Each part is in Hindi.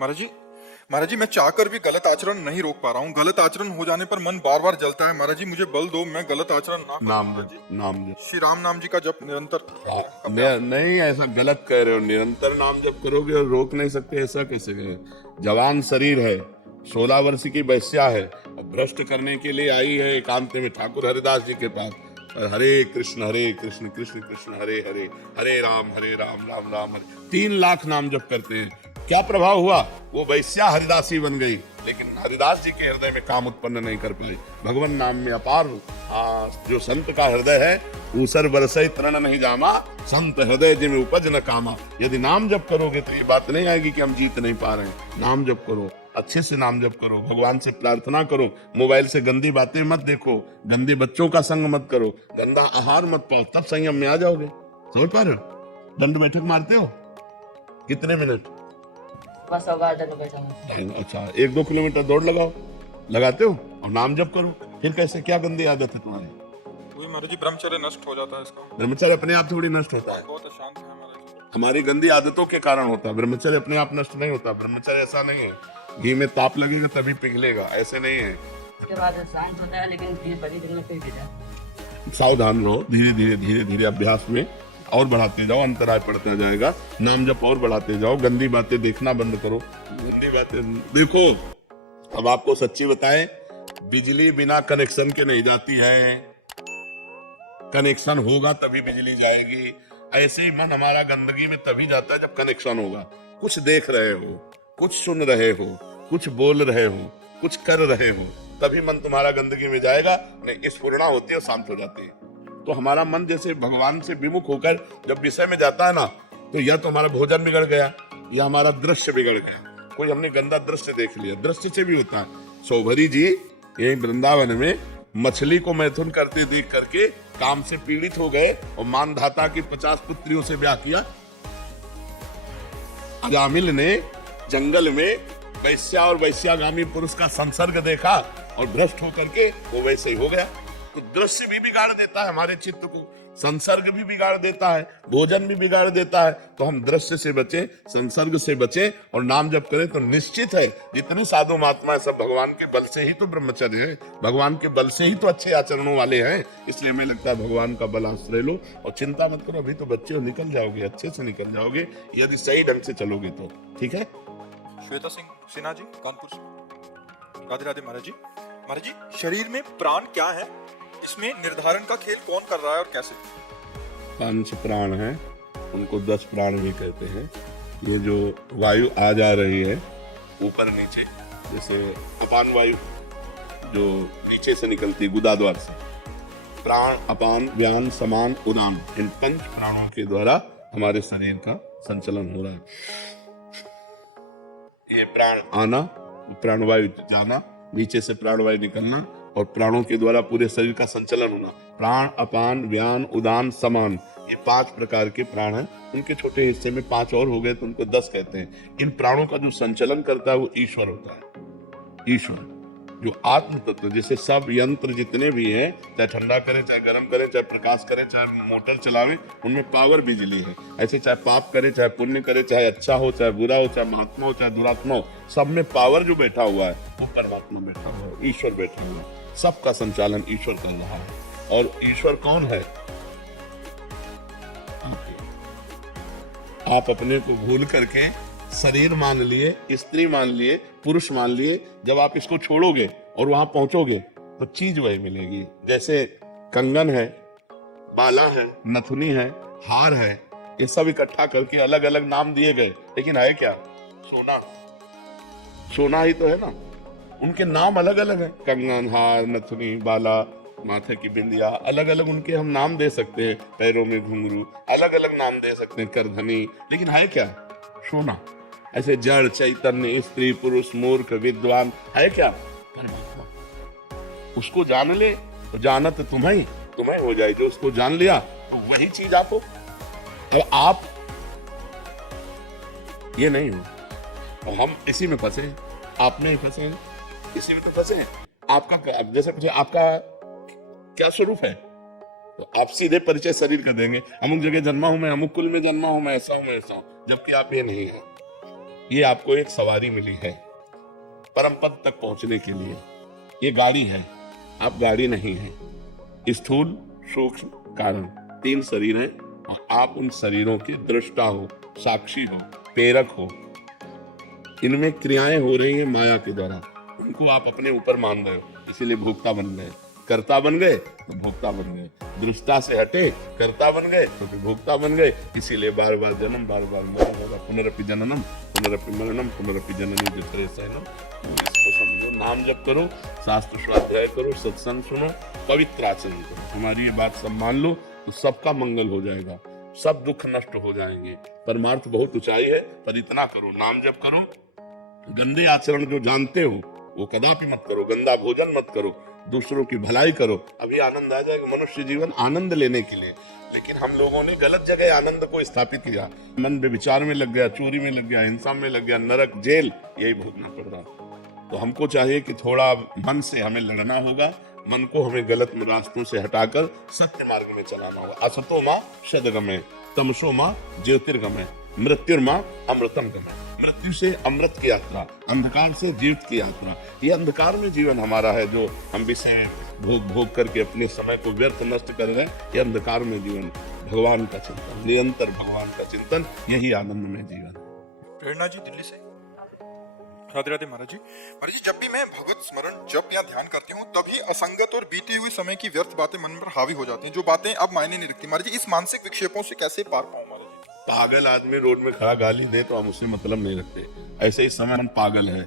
महाराज जी मैं चाहकर भी गलत आचरण नहीं रोक पा रहा हूँ। गलत आचरण हो जाने पर मन बार बार जलता है। महाराज जी मुझे बल दो, मैं गलत आचरण ना करूं। नाम महाराज जप, जी नाम जप। श्री राम नाम जी का जप निरंतर अभ्यास। नहीं, ऐसा गलत कह रहे हो। निरंतर नाम जप करोगे और रोक नहीं सकते, ऐसा कैसे कहे? जवान शरीर है, 16 वर्ष की वैश्या है, अब भ्रष्ट करने के लिए आई है एकांत में ठाकुर हरिदास जी के पास। और हरे कृष्ण कृष्ण कृष्ण हरे हरे, हरे राम राम राम हरे, 3 लाख नाम जप करते हैं। क्या प्रभाव हुआ? वो वैश्या हरिदासी बन गई, लेकिन हरिदास जी के हृदय में काम उत्पन्न नहीं कर पाई। भगवान नाम में अपार जो संत का हृदय है, ऊसर बरसई तृण नहीं जामा, संत हृदय जिम उपज न कामा। यदि नाम जप करोगे तो ये बात नहीं आएगी कि हम जीत नहीं पा रहे हैं। नाम जप करो, अच्छे से नाम जप करो, भगवान से प्रार्थना करो, मोबाइल से गंदी बातें मत देखो, गंदे बच्चों का संग मत करो, गंदा आहार मत पाओ, तब संयम में आ जाओगे। समझ पा रहे हो? दंड बैठक मारते हो कितने मिनट? बस बैठा। अच्छा, 1-2 किलोमीटर दौड़ लगाओ, लगाते हो? और नाम जप करो। फिर कैसे? क्या गंदी आदत है तुम्हारी? वही महाराज जी ब्रह्मचर्य नष्ट हो जाता है इसका। ब्रह्मचर्य अपने आप थोड़ी नष्ट होता है, बहुत अशांत है महाराज जी। हमारी गंदी आदतों के कारण होता है। ब्रह्मचर्य अपने आप नष्ट नहीं होता। ब्रह्मचर्य ऐसा नहीं है घी में ताप लगेगा तभी पिघलेगा, ऐसे नहीं है। उसके बाद शांत होता है, लेकिन बड़ी दिन में फिर गिर जाता है। सावधान रहो, धीरे धीरे अभ्यास में और बढ़ाते जाओ, अंतराय पड़ता जाएगा। नाम जप और बढ़ाते जाओ, गंदी बातें देखना बंद करो। गंदी बातें देखो। अब आपको सच्ची बताएं, बिजली बिना कनेक्शन के नहीं जाती है, कनेक्शन होगा तभी बिजली जाएगी। ऐसे ही मन हमारा गंदगी में तभी जाता है जब कनेक्शन होगा। कुछ देख रहे हो, कुछ सुन रहे हो, कुछ बोल रहे हो, कुछ कर रहे हो, तभी मन तुम्हारा गंदगी में जाएगा। नहीं, स्फुरणा होती है, शांत हो जाती है। तो हमारा मन जैसे भगवान से विमुख होकर जब विषय में जाता है ना, तो या तो हमारा भोजन बिगड़ गया या हमारा दृश्य बिगड़ गया। कोई हमने गंदा दृश्य देख लिया, दृश्य से भी होता है। सौभरी जी यही वृंदावन में मछली को मैथुन करते देख करके काम से पीड़ित हो गए और मानधाता की 50 पुत्रियों से ब्याह किया। अजामिल ने जंगल में वैश्या और वैश्यागामी पुरुष का संसर्ग देखा और भ्रष्ट होकर के वो वैसे ही हो गया। तो दृश्य भी बिगाड़ देता है हमारे चित्त को, संसर्ग भी बिगाड़ देता है, भोजन भी बिगाड़ देता है। तो हम दृश्य से बचें, संसर्ग से बचें और नाम जप करें तो निश्चित है जितने साधु महात्मा है सब भगवान के बल से ही तो ब्रह्मचर्य है, भगवान के बल से ही तो अच्छे आचरणों वाले हैं। इसलिए हमें लगता है भगवान का बल आश्रय लो और चिंता मत करो। अभी तो बच्चे हो, निकल जाओगे, अच्छे से निकल जाओगे यदि सही ढंग से चलोगे तो। ठीक है? श्वेता सिंह सिन्हा जी कानपुर से। राधे राधे महाराज जी। महाराज जी शरीर में प्राण क्या है, इसमें निर्धारण का खेल कौन कर रहा है और कैसे? 5 प्राण हैं, उनको 10 प्राण भी कहते हैं। ये जो वायु आ जा रही है ऊपर नीचे, जैसे अपान वायु जो नीचे से निकलती गुदाद्वार से, प्राण अपान व्यान समान उदान, इन 5 प्राणों के द्वारा हमारे शरीर का संचलन हो रहा है। ये प्राण आना, प्राणवायु जाना, नीचे से प्राणवायु निकलना और प्राणों के द्वारा पूरे शरीर का संचलन होना। प्राण अपान व्यान उदान समान, ये 5 प्रकार के प्राण हैं। उनके छोटे हिस्से में 5 और हो गए तो उनको 10 कहते हैं। इन प्राणों का जो संचलन करता है वो ईश्वर होता है। ईश्वर जो आत्म तत्व, जैसे सब यंत्र जितने भी हैं, चाहे ठंडा करे, चाहे गर्म करे, चाहे प्रकाश करे, चाहे मोटर चलावे, उनमें पावर बिजली है। ऐसे चाहे पाप करे, चाहे पुण्य करे, चाहे अच्छा हो, चाहे बुरा हो, चाहे महात्मा हो, चाहे दुरात्मा हो, सब में पावर जो बैठा हुआ है वो परमात्मा बैठा हुआ है, ईश्वर बैठा हुआ है। सबका संचालन ईश्वर कर रहा है। और ईश्वर कौन है? आप अपने को भूल करके शरीर मान लिए, स्त्री मान लिए, पुरुष मान लिए। जब आप इसको छोड़ोगे और वहां पहुंचोगे तो चीज वही मिलेगी। जैसे कंगन है, बाला है, नथुनी है, हार है, ये सब इकट्ठा करके अलग अलग नाम दिए गए, लेकिन है क्या? सोना। सोना ही तो है ना। उनके नाम अलग अलग है, कंगन, हार, नथुनी, बाला, माथे की बिंदिया, अलग अलग उनके हम नाम दे सकते हैं। पैरों में घुंघरू, अलग अलग नाम दे सकते हैं, करधनी, लेकिन है क्या? सोना। ऐसे जड़, चैतन्य, स्त्री, पुरुष, मूर्ख, विद्वान, है क्या? परमात्मा। उसको जान ले तो जानत तुम्हें हो जाए। जो उसको जान लिया तो वही चीज आप हो। तो आप ये नहीं हो और हम इसी में फंसे हैं। आप में ही फंसे हैं, इसी में तो फंसे हैं। आपका जैसे पूछे आपका क्या स्वरूप है, तो आप सीधे परिचय शरीर कर देंगे। अमुक जगह जन्मा हूं मैं, अमुक कुल में जन्मा हूं मैं, ऐसा हूं, जबकि आप ये नहीं है। ये आपको एक सवारी मिली है परम पद तक पहुंचने के लिए। ये गाड़ी है, आप गाड़ी नहीं है। स्थूल, सूक्ष्म, कारण, 3 शरीर हैं और आप उन शरीरों के दृष्टा हो, साक्षी हो, प्रेरक हो। इनमें क्रियाएं हो रही हैं माया के द्वारा, उनको आप अपने ऊपर मान रहे हो, इसीलिए भोक्ता बन गए। कर्ता बन गए तो भोक्ता बन गए, दृष्टा से हटे कर्ता बन गए तो फिर भोक्ता बन गए। इसीलिए बार बार जन्म, बार बार मरण होगा। पुनरपि जननम, पुनरपि मरणम, पुनरपि जननी विपरे शयनम। इसको समझो, नाम जप करो, शास्त्र स्वाध्याय करो, सत्संग सुनो, पवित्र आचरण करो। हमारी ये बात सब मान लो तो सबका मंगल हो जाएगा, सब दुख नष्ट हो जाएंगे। परमार्थ बहुत ऊंचाई है, पर इतना करो, नाम जप करो। गंदे आचरण जो जानते हो वो कदापि मत करो, गंदा भोजन मत करो, दूसरों की भलाई करो। अभी आनंद आ जाएगा। मनुष्य जीवन आनंद लेने के लिए, लेकिन हम लोगों ने गलत जगह आनंद को स्थापित किया। मन विचार में लग गया, चोरी में लग गया, हिंसा में लग गया, नरक, जेल, यही भोगना पड़ रहा। तो हमको चाहिए कि थोड़ा मन से हमें लड़ना होगा, मन को हमें गलत रास्तों से हटाकर सत्य मार्ग में चलाना होगा। असतो मां सद्गमय, तमसो मां ज्योतिर्गमय, मृत्युर्मां अमृतम गमय। मृत्यु से अमृत की यात्रा, अंधकार से जीवित की यात्रा। ये अंधकार में जीवन हमारा है, जो हम विषय भोग भोग करके अपने समय को व्यर्थ नष्ट कर रहे हैं। ये अंधकार में जीवन, भगवान का चिंतन, निरंतर भगवान का चिंतन, यही आनंद में जीवन। प्रेरणा जी दिल्ली से। राधे राधे महाराज जी। महाराज जी, जब भी मैं भगवत स्मरण, जप या ध्यान करती हूँ, तभी असंगत और बीते हुए समय की व्यर्थ बातें मन पर हावी हो जाती हैं, जो बातें अब मायने नहीं रखती। महाराज जी, इस मानसिक विक्षेपों से कैसे पार पाऊं महाराज जी? पागल आदमी रोड में खड़ा गाली दे तो हम उससे मतलब नहीं रखते। ऐसे ही समय हम पागल है,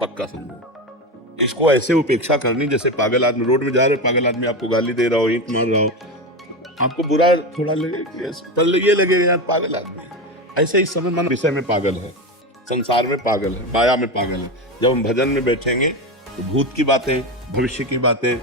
पक्का समझो। इसको ऐसे उपेक्षा करनी जैसे पागल आदमी रोड में जा रहे, पागल आदमी आपको गाली दे रहा हो, ईंट मार रहा हो, आपको बुरा थोड़ा लगेगा, पर ये लगेगा यार पागल आदमी। ऐसे ही समय मन विषय में पागल है, संसार में पागल है, माया में पागल है। जब हम भजन में बैठेंगे तो भूत की बातें, भविष्य की बातें,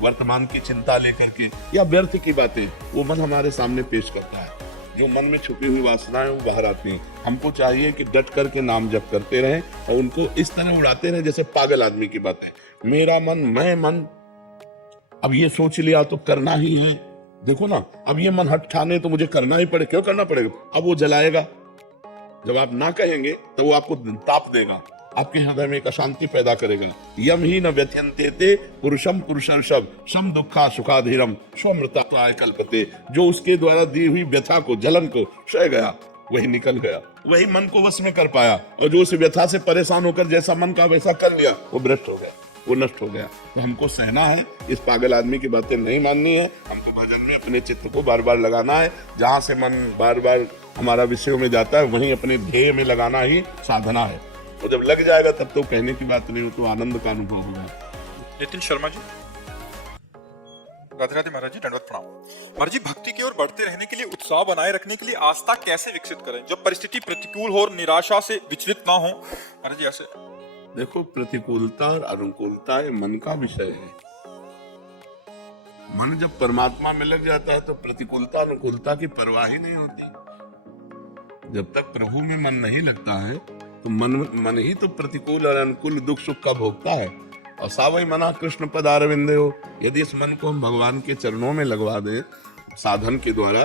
वर्तमान की चिंता लेकर के या व्यर्थ की बातें वो मन हमारे सामने पेश करता है। जो मन में छुपी हुई वासनाएं वो बाहर आती हैं। हमको चाहिए कि डट करके नाम जप करते रहें और उनको इस तरह उड़ाते रहें जैसे पागल आदमी की बातें। मेरा मन, मैं मन, अब ये सोच लिया तो करना ही है। देखो ना, अब ये मन हट ठाने तो मुझे करना ही पड़े, क्यों करना पड़ेगा? अब वो जलाएगा। जब आप ना कहेंगे तो वो आपको ताप देगा, आपके हृदय में एक अशांति पैदा करेगा। यम ही न व्यथयन्ते पुरुषम पुरुषर्षभ सम दुखा सुखाधीरम स्वमृताय कल्पते। जो उसके द्वारा दी हुई व्यथा को, जलन को सह गया, वही निकल गया, वही मन को वश में कर पाया। और जो उस व्यथा से परेशान होकर जैसा मन का वैसा कर लिया, वो भ्रष्ट हो गया, वो नष्ट हो गया। तो हमको सहना है, इस पागल आदमी की बातें नहीं माननी है। हमको भजन में अपने चित्त को बार बार लगाना है। जहां से मन बार बार हमारा विषयों में जाता है, वहीं अपने ध्येय में लगाना ही साधना है। तो जब लग जाएगा तब तो कहने की बात नहीं हो, तो आनंद का अनुभव होगा। नितिन शर्मा जी। राधे राधे महाराज जी, दंडवत प्रणाम। महाराज जी, भक्ति की ओर बढ़ते रहने के लिए, उत्साह बनाए रखने के लिए आस्था कैसे विकसित करें जब परिस्थिति प्रतिकूल हो और निराशा से विचलित ना हो? महाराज जी ऐसे देखो, प्रतिकूलता और अनुकूलता ये मन का विषय है। मन जब परमात्मा में लग जाता है तो प्रतिकूलता अनुकूलता की परवाह ही नहीं होती। जब तक प्रभु में मन नहीं लगता है तो मन ही तो प्रतिकूल और अनुकूल दुख सुख का भोगता है। और सावई मना कृष्ण पद अरविंदे हो। यदि इस मन को हम भगवान के चरणों में लगवा दें साधन के द्वारा,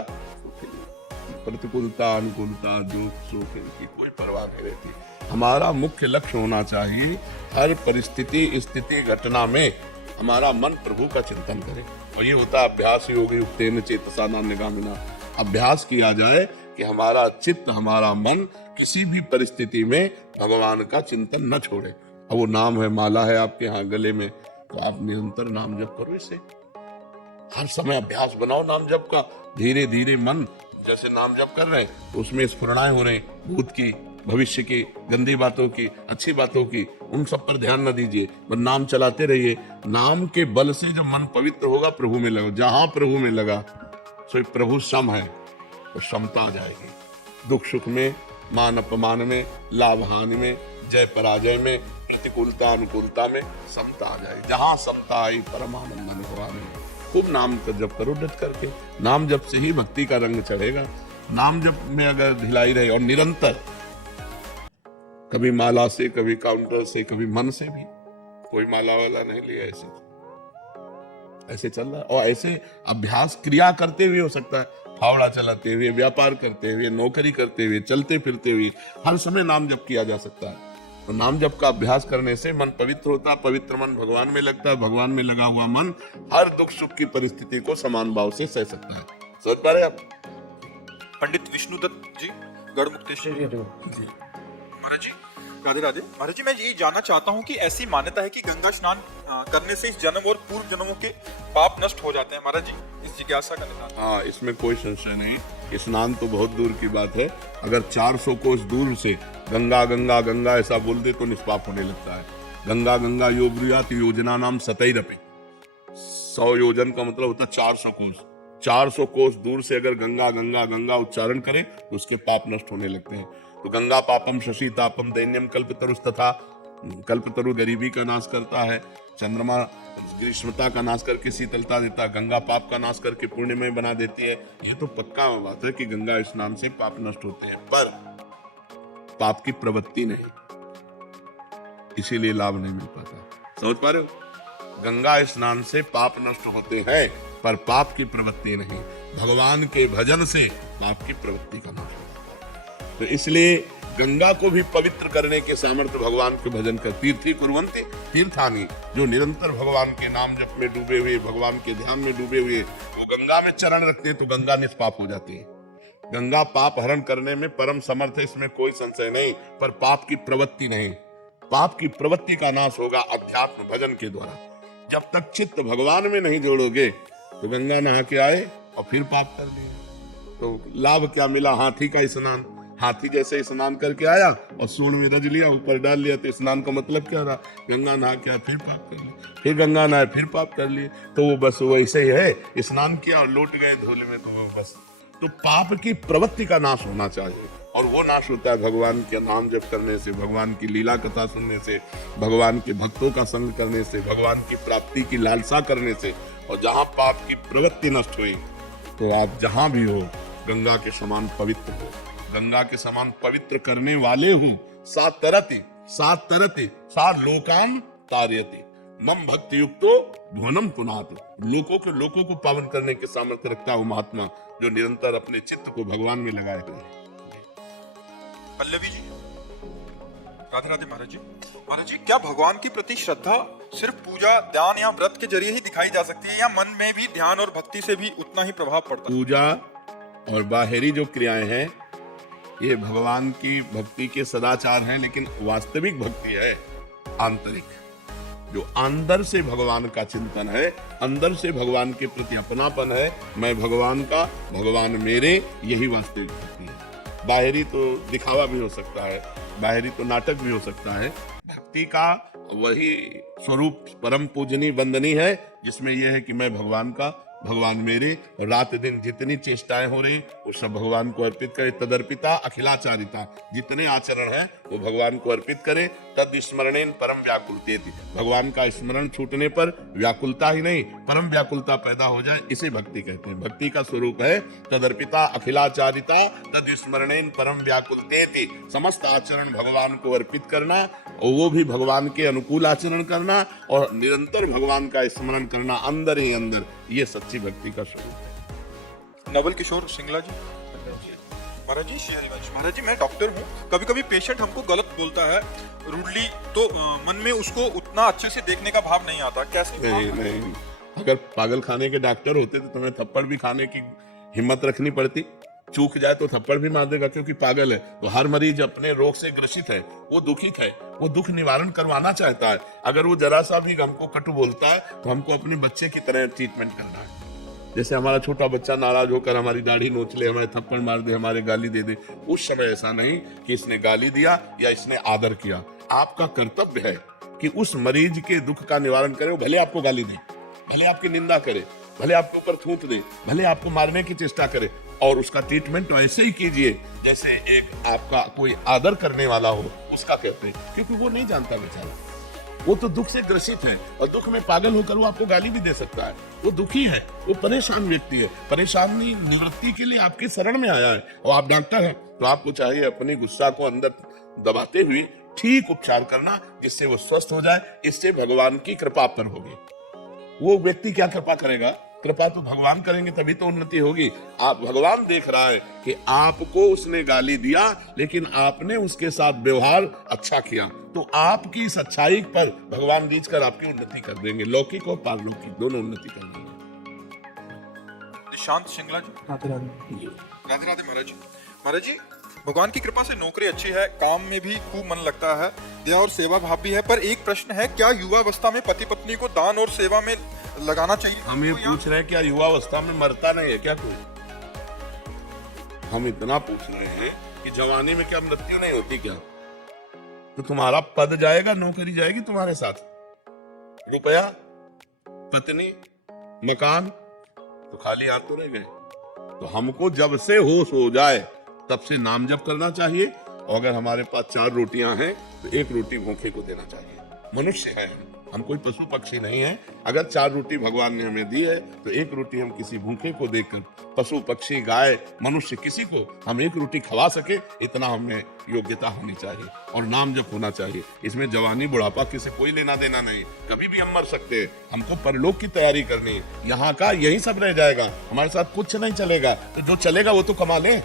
प्रतिकूलता अनुकूलता दुख सुख इनकी कोई परवाह नहीं रहती। हमारा मुख्य लक्ष्य होना चाहिए, हर परिस्थिति स्थिति घटना में हमारा मन प्रभु का चिंतन करे। और ये होता है अभ्यास योग युक्तेन चेतसा नान्यगामिना। अभ्यास किया जाए कि हमारा चित्त, हमारा मन किसी भी परिस्थिति में भगवान का चिंतन न छोड़े। अब वो नाम है, माला है आपके यहाँ गले में, तो आप निरंतर नाम जप करो। इसे हर समय अभ्यास बनाओ नाम जप का। धीरे धीरे मन जैसे नाम जप कर रहे हैं तो उसमें स्फुरणाएं हो रही, भूत की, भविष्य की, गंदी बातों की, अच्छी बातों की, उन सब पर ध्यान न दीजिए, बस नाम चलाते रहिए। नाम के बल से जब मन पवित्र होगा, प्रभु में लगा। जहां प्रभु में लगा सो प्रभु सम है, तो समता आ जाएगी। दुख सुख में, मान अपमान में, लाभ हानि में, जय पराजय में, प्रतिकूलता अनुकूलता में समता आ जाएगी। जहां समता आई परमानंद अनुभव में। खूब नाम का जप करो डट करके। नाम जप से ही भक्ति का रंग चढ़ेगा। नाम जप में अगर ढिलाई रहे और निरंतर, कभी माला से, कभी काउंटर से, कभी मन से भी, कोई माला वाला नहीं लिया, ऐसे चल रहा है। और ऐसे अभ्यास क्रिया करते हुए हो सकता है, फावड़ा चलाते हुए, व्यापार करते हुए, नौकरी करते हुए, चलते फिरते हुए हर समय नाम जप किया जा सकता है। तो नाम जप का अभ्यास करने से मन पवित्र होता है, पवित्र मन भगवान में लगता है, भगवान में लगा हुआ मन हर दुख सुख की परिस्थिति को समान भाव से सह सकता है। समझ पा रहे आप? पंडित विष्णुदत्त जी, गढ़मुक्तेश्वर जी। महाराज जी राधे राधे। महाराज जी मैं ये जानना चाहता हूँ कि ऐसी मान्यता है कि गंगा स्नान करने से इस जन्म और पूर्व जन्मों के पाप नष्ट हो जाते हैं। महाराज जी इस जिज्ञासा का निदान। हाँ, इसमें कोई संशय नहीं। स्नान तो बहुत दूर की बात है, अगर 400 कोस दूर से गंगा गंगा गंगा ऐसा बोल दे तो निष्पाप होने लगता है। गंगा गंगा यो ब्रूयात योजना नाम सतैरपि। 100 योजन का मतलब होता है 400 कोस। 400 कोस दूर से अगर गंगा गंगा गंगा उच्चारण करे तो उसके पाप नष्ट होने लगते हैं। तो गंगा पापम शशि तापम दैन्यम कल्पतरुष तथा, कल्पतरु गरीबी का नाश करता है, चंद्रमा ग्रीष्मता का नाश करके शीतलता देता है, गंगा पाप का नाश करके पुण्यमय बना देती है। यह तो पक्का बात है कि गंगा स्नान से पाप नष्ट होते हैं, पर पाप की प्रवृत्ति नहीं, इसीलिए लाभ नहीं मिल पाता। समझ पा रहे हो? गंगा स्नान से पाप नष्ट होते हैं पर पाप की प्रवृत्ति नहीं। भगवान के भजन से पाप की प्रवृत्ति का नाश होता है। तो इसलिए गंगा को भी पवित्र करने के सामर्थ्य भगवान के भजन कर। तीर्थी कुर्वन्ति तीर्थानि, जो निरंतर भगवान के नाम जप में डूबे हुए, भगवान के ध्यान में डूबे हुए, वो गंगा में चरण रखते हैं तो गंगा निष्पाप हो जाती है। गंगा पाप हरण करने में परम समर्थ है, इसमें कोई संशय नहीं, पर पाप की प्रवृत्ति नहीं। पाप की प्रवृत्ति का नाश होगा अध्यात्म भजन के द्वारा। जब तक चित्त भगवान में नहीं जोड़ोगे तो गंगा नहा के आए और फिर पाप कर लिए तो लाभ क्या मिला? हाथी का स्नान। हाथी जैसे स्नान करके आया और सूंड में रज लिया, ऊपर डाल लिया, तो स्नान का मतलब क्या रहा? गंगा नहा के आया फिर पाप कर लिया, फिर गंगा नहाए फिर पाप कर लिए। तो वो बस वैसे ही है, स्नान किया और लौट गए धोले में, तो वो बस। तो पाप की प्रवृत्ति का नाश होना चाहिए, और वो नाश होता है भगवान के नाम जप करने से, भगवान की लीला कथा सुनने से, भगवान के भक्तों का संग करने से, भगवान की प्राप्ति की लालसा करने से। और जहां पाप की प्रवृत्ति नष्ट हुई तो आप जहां भी हो गंगा के समान पवित्र हो, गंगा के समान पवित्र करने वाले हो। सात तरति सा लोकान तारयति मम भक्ति युक्तो भुवनम पुनाति। लोकों को पावन करने के सामर्थ्य रखता है वो महात्मा जो निरंतर अपने चित्त को भगवान में लगाए हुए है। पल्लवी जी राधे राधे। महाराज जी क्या भगवान के प्रति श्रद्धा सिर्फ पूजा ध्यान या व्रत के जरिए ही दिखाई जा सकती है, या मन में भी ध्यान और भक्ति से भी उतना ही प्रभाव पड़ता है? पूजा और बाहरी जो क्रियाएं हैं ये भगवान की भक्ति के सदाचार हैं, लेकिन वास्तविक भक्ति है आंतरिक, जो अंदर से भगवान का चिंतन है, अंदर से भगवान के प्रति अपनापन है। मैं भगवान का, भगवान मेरे, यही वास्तविक भक्ति है। बाहरी तो दिखावा भी हो सकता है, बाहरी तो नाटक भी हो सकता है। भक्ति का वही स्वरूप परम पूजनीय वंदनीय है जिसमें यह है कि मैं भगवान का, भगवान मेरे, रात दिन जितनी चेष्टाएं हो रही वो सब भगवान को अर्पित करे। तदर्पिता अखिलाचारिता, जितने आचरण हैं वो भगवान को अर्पित करे। तद स्मरणेन परम व्याकुलतेति, भगवान का स्मरण छूटने पर व्याकुलता ही नहीं परम व्याकुलता पैदा हो जाए, इसे भक्ति कहते हैं। भक्ति का स्वरूप है तदर्पिता अखिलाचारिता तद स्मरणेन परम व्याकुलतेति, समस्त आचरण भगवान को अर्पित करना, और वो भी भगवान के अनुकूल आचरण करना, और निरंतर भगवान का स्मरण करना अंदर ही अंदर, ये सच्ची भक्ति का स्वरूप है। नवल किशोर सिंगला जी। महाराज जी मैं डॉक्टर हूँ, कभी कभी पेशेंट हमको गलत बोलता है रूडली, तो मन में उसको उतना अच्छे से देखने का भाव नहीं आता, कैसे? नहीं, अगर पागल खाने के डॉक्टर होते तो तुम्हें थप्पड़ भी खाने की हिम्मत रखनी पड़ती। चूक जाए तो थप्पड़ भी मार देगा क्योंकि पागल है। तो हर मरीज अपने रोग से ग्रसित है, वो दुखित है, वो दुख निवारण करवाना चाहता है। अगर वो जरा सा भी हमको कटु बोलता है तो हमको अपने बच्चे की तरह ट्रीटमेंट करना है। जैसे हमारा छोटा बच्चा नाराज होकर हमारी दाढ़ी नोच ले, हमारे थप्पड़ मार दे, हमारे गाली दे दे, उस समय ऐसा नहीं कि इसने गाली दिया या इसने आदर किया। आपका कर्तव्य है कि उस मरीज के दुख का निवारण करे। भले आपको गाली दे, भले आपकी निंदा करे, भले आपके ऊपर थूक दे, भले आपको मारने की चेष्टा करे, और उसका ट्रीटमेंट ऐसे ही कीजिए जैसे एक आपका कोई आदर करने वाला हो उसका कहते हैं, क्योंकि वो नहीं जानता बेचारा, वो तो दुख से ग्रसित है, और दुख में पागल होकर वो आपको गाली भी दे सकता है। वो दुखी है, वो परेशान व्यक्ति है, परेशानी निवृत्ति के लिए आपके शरण में आया है, और आप डॉक्टर हैं तो आपको चाहिए अपनी गुस्सा को अंदर दबाते हुए ठीक उपचार करना, जिससे वो स्वस्थ हो जाए। इससे भगवान की कृपा पर होगी। वो व्यक्ति क्या कृपा करेगा? कृपा तो भगवान करेंगे तभी तो उन्नति होगी। आप भगवान देख रहा है कि आपको उसने गाली दिया लेकिन आपने उसके साथ व्यवहार अच्छा किया, तो आपकी इस अच्छाई पर भगवान रीझ कर आपकी उन्नति कर देंगे, लौकिक और पारलौकिक दोनों उन्नति कर देंगे। निशांत सिंगला जी, राधे राधे महाराज जी। भगवान की कृपा से नौकरी अच्छी है, काम में भी खूब मन लगता है, दया और सेवा भाव भी है, पर एक प्रश्न है, क्या युवावस्था में पति पत्नी को दान और सेवा में लगाना चाहिए? हम ये पूछ रहे हैं क्या युवावस्था में मरता नहीं है क्या कोई? हम इतना पूछ रहे हैं कि जवानी में क्या मृत्यु नहीं होती क्या? तो तुम्हारा पद जाएगा, नौकरी जाएगी तुम्हारे साथ, रुपया, पत्नी, मकान, तो खाली हाथ तो रह गए। तो हमको जब से होश हो जाए तब से नाम जप करना चाहिए, और अगर हमारे पास 4 रोटियां हैं तो 1 रोटी भूखे को देना चाहिए। मनुष्य है हम कोई पशु पक्षी नहीं है। अगर 4 रोटी भगवान ने हमें दी है तो 1 रोटी हम किसी भूखे को देकर, पशु पक्षी गाय मनुष्य किसी को हम 1 रोटी खवा सके, इतना हमें योग्यता होनी चाहिए और नाम जप होना चाहिए। इसमें जवानी बुढ़ापा किसी कोई लेना देना नहीं, कभी भी हम मर सकते हैं। हमको परलोक की तैयारी करनी है, यहाँ का यही सब रह जाएगा, हमारे साथ कुछ नहीं चलेगा। तो जो चलेगा वो तो कमा ले,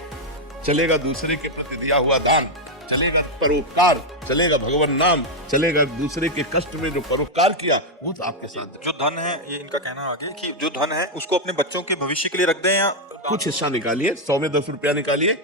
चलेगा दूसरे के प्रति दिया हुआ दान, चलेगा परोपकार, चलेगा भगवान नाम, चलेगा दूसरे के कष्ट में जो परोपकार किया वो तो आपके साथ। जो धन है, ये इनका कहना आगे कि जो धन है उसको अपने बच्चों के भविष्य के लिए रख दें, या कुछ हिस्सा निकालिए, 100 में 10 रुपया निकालिए,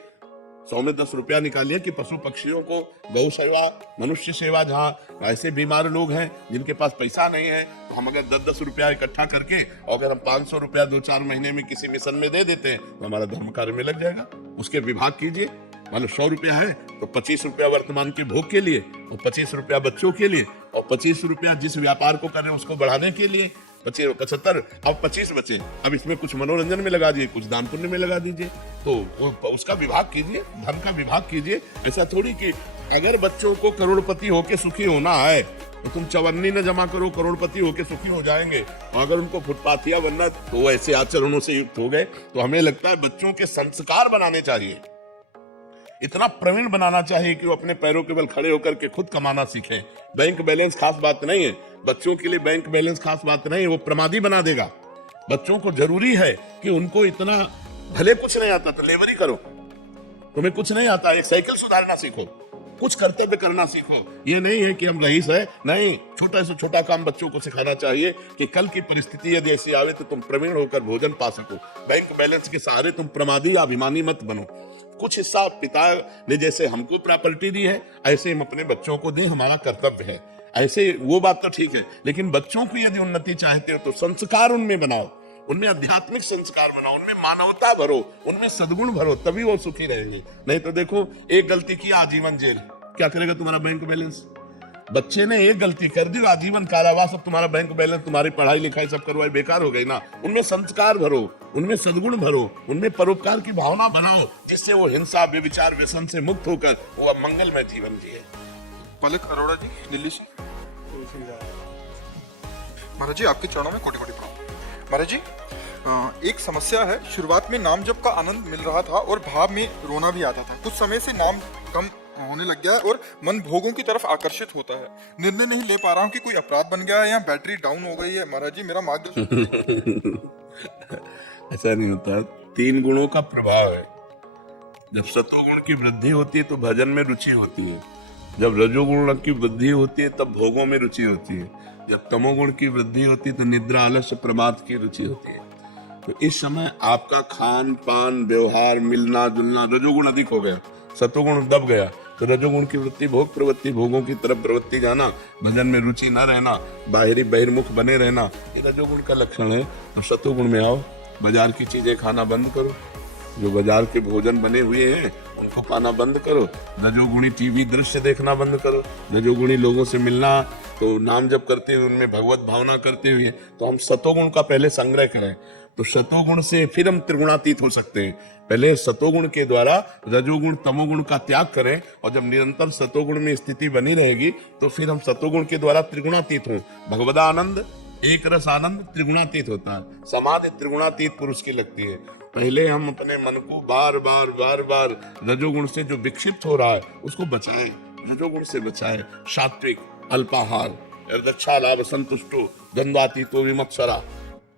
100 में 10 रुपया निकालिए कि पशु पक्षियों को गौ सेवा, मनुष्य सेवा, जहाँ ऐसे बीमार लोग हैं जिनके पास पैसा नहीं है, तो हम अगर 10-10 रुपया इकट्ठा करके और अगर हम 500 रुपया 2-4 महीने में किसी मिशन में दे देते हैं तो हमारा धर्म कार्य में लग जाएगा। उसके विभाग कीजिए, मान लो 100 रुपया है तो 25 रुपया वर्तमान के भोग के लिए, और 25 रुपया बच्चों के लिए, और 25 रुपया जिस व्यापार को कर रहे हैं उसको बढ़ाने के लिए, 75, अब 25 बचे, अब इसमें कुछ मनोरंजन में लगा दीजिए, कुछ दान पुण्य में लगा दीजिए, तो उसका विभाग कीजिए, धन का विभाग कीजिए। ऐसा थोड़ी कि अगर बच्चों को करोड़पति होके सुखी होना है तो तुम 54 न जमा करो, करोड़पति होके सुखी हो जाएंगे, और अगर उनको फुटपाथिया बनना तो ऐसे आचरणों से युक्त हो गए। तो हमें लगता है बच्चों के संस्कार बनाने चाहिए, इतना प्रवीण बनाना चाहिए कि वो अपने पैरों के बल खड़े होकर के खुद कमाना सीखें। बैंक बैलेंस खास बात नहीं है, बच्चों के लिए बैंक बैलेंस खास बात नहीं है, वो प्रमादी बना देगा। बच्चों को जरूरी है कि उनको इतना, भले कुछ नहीं आता तो लेबरी करो, तुम्हें कुछ नहीं आता एक साइकिल सुधारना सीखो, कुछ कर्तव्य करना सीखो। ये नहीं है कि हम रईस है, नहीं, छोटा से छोटा काम बच्चों को सिखाना चाहिए कि कल की परिस्थिति यदि ऐसी आवे तो तुम प्रवीण होकर भोजन पा सको। बैंक बैलेंस के सहारे तुम प्रमादी या अभिमानी मत बनो। कुछ हिस्सा पिता ने जैसे हमको प्रॉपर्टी दी है ऐसे हम अपने बच्चों को दें, हमारा कर्तव्य है। ऐसे वो बात तो ठीक है, लेकिन बच्चों की यदि उन्नति चाहते हो तो संस्कार उनमें बनाओ, उनमें आध्यात्मिक संस्कार बनाओ, उनमें मानवता भरो, उनमें सद्गुण भरो, तभी वो सुखी रहेंगे। नहीं तो देखो, एक गलती की आजीवन जेल, क्या करेगा तुम्हारा बैंक बैलेंस? बच्चे ने एक गलती कर दी, आजीवन कारावास, अब तुम्हारा बैंक बैलेंस, तुम्हारी पढ़ाई लिखाई सब करवाई बेकार हो गई ना। उनमें संस्कार भरो, उनमें सद्गुण भरो, उनमें परोपकार की भावना बनाओ, जिससे वो हिंसा, व्यभिचार, व्यसन से मुक्त होकर वो अब मंगलमय जीवन जिए। पलक अरोड़ा जी, दिल्ली से। महाराज जी, आपके चरणों में कोटि कोटि प्रणाम। महाराज जी, एक समस्या है, शुरुआत में नाम जप का आनंद मिल रहा था और भाव में रोना भी आता था। कुछ समय से नाम कम होने लग गया है और मन भोगों की तरफ आकर्षित होता है। निर्णय नहीं ले पा रहा हूँ कि कोई अपराध बन गया है या बैटरी डाउन हो गई है। महाराज जी, मेरा मार्गदर्शन। ऐसा नहीं होता, 3 गुणों का प्रभाव है। जब सतोगुण की वृद्धि होती है तो भजन में रुचि होती है, जब रजोगुण की वृद्धि होती है तब भोगों में रुचि होती है, जब तमोगुण की वृद्धि होती है तो निद्रा, आलस्य, प्रमाद की रुचि होती है। तो इस समय आपका खान पान, व्यवहार, मिलना जुलना, रजोगुण अधिक हो गया, सतोगुण दब गया, तो रजोगुण की वृत्ति भोग प्रवृत्ति, भोगों की तरफ प्रवृत्ति जाना, भजन में रुचि न रहना, बाहरी बहिर्मुख बने रहना, ये रजोगुण का लक्षण है। और सतोगुण में आओ, बाजार की चीजें खाना बंद करो, जो बाजार के भोजन बने हुए हैं उनको खाना बंद करो, रजोगुणी टीवी दृश्य देखना बंद करो, रजोगुणी लोगों से मिलना, तो नाम जप करते हुए उनमें भगवत भावना करते हुए, तो हम सतोगुण का पहले संग्रह करें, तो सतोगुण से फिर हम त्रिगुणातीत हो सकते हैं। पहले सतोगुण के द्वारा रजोगुण तमोगुण का त्याग करें, और जब निरंतर सतोगुण में स्थिति बनी रहेगी तो फिर हम सतोगुण के द्वारा त्रिगुणातीत हों। भगवदानंद, एक रस आनंद त्रिगुणातीत होता है, समाधि त्रिगुणातीत पुरुष की लगती है। पहले हम अपने मन को बार बार रजोगुण से जो विक्षिप्त हो रहा है उसको बचाएं, रजोगुण से बचाएं। सात्विक, अल्पाहार, दक्षा लाभ संतुष्टो, द्वंद्वातीतो विमत्सरा,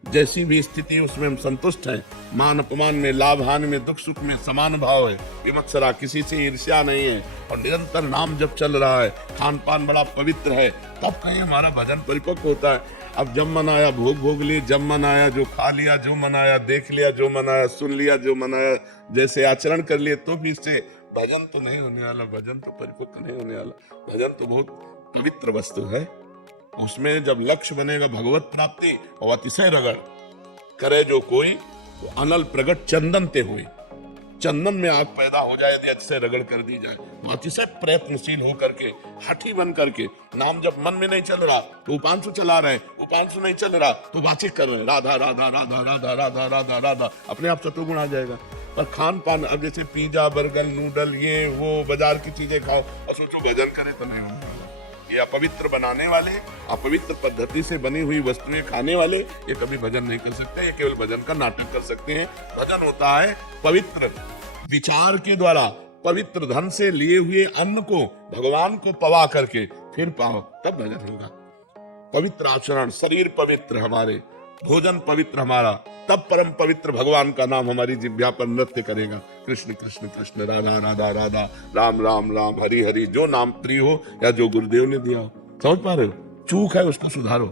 जैसी भी स्थिति उसमें हम संतुष्ट हैं। मान अपमान में, लाभ हानि में, दुख सुख में समान भाव है। विमत्सरा, किसी से ईर्ष्या नहीं है और निरंतर नाम जब चल रहा है, खान पान बड़ा पवित्र है, तब कहीं हमारा भजन परिपक्व होता है। अब जब मन आया भोग भोग लिए, जब मन आया जो खा लिया, जो मन आया देख लिया, जो मन आया सुन लिया, जो मन आया जैसे आचरण कर लिए, तो भी इससे भजन तो नहीं होने वाला, भजन तो परिपक्व नहीं होने वाला। भजन तो बहुत पवित्र वस्तु है। उसमें जब लक्ष्य बनेगा भगवत प्राप्ति और अतिशय रगड़ करे जो कोई, तो अनल प्रगट चंदन ते हुए, चंदन में आग पैदा हो जाए यदि अतिशय रगड़ कर दी जाए, तो अतिशय प्रयत्नशील होकर के, हठी बन करके, नाम जब मन में नहीं चल रहा तो उपांशु चला रहे, उपांशु नहीं चल रहा तो वाचिक कर रहे, राधा राधा राधा राधा राधा राधा राधा, अपने आप चतुर्गुण आ जाएगा। पर खान पान, अब जैसे पिज्जा बर्गर नूडल ये वो बाजार की चीजें खाओ और सोचो भजन करे, तो नहीं होने वाला। ये अपवित्र बनाने वाले, अपवित्र पद्धति से बनी हुई वस्तुएं खाने वाले, ये कभी भजन नहीं कर सकते, ये केवल भजन का नाटक कर सकते हैं। भजन होता है पवित्र विचार के द्वारा, पवित्र धन से लिए हुए अन्न को भगवान को पवा करके फिर पाओ, तब भजन होगा। पवित्र आचरण, शरीर पवित्र हमारे, भोजन पवित्र हमारा, तब परम पवित्र भगवान का नाम हमारी जिह्वा पर नृत्य करेगा। कृष्ण कृष्ण कृष्ण, राधा राधा राधा, राम राम राम, हरि हरि, जो नाम प्रिय हो या जो गुरुदेव ने दिया हो। समझ पा रहे हो? चूक है उसको सुधारो।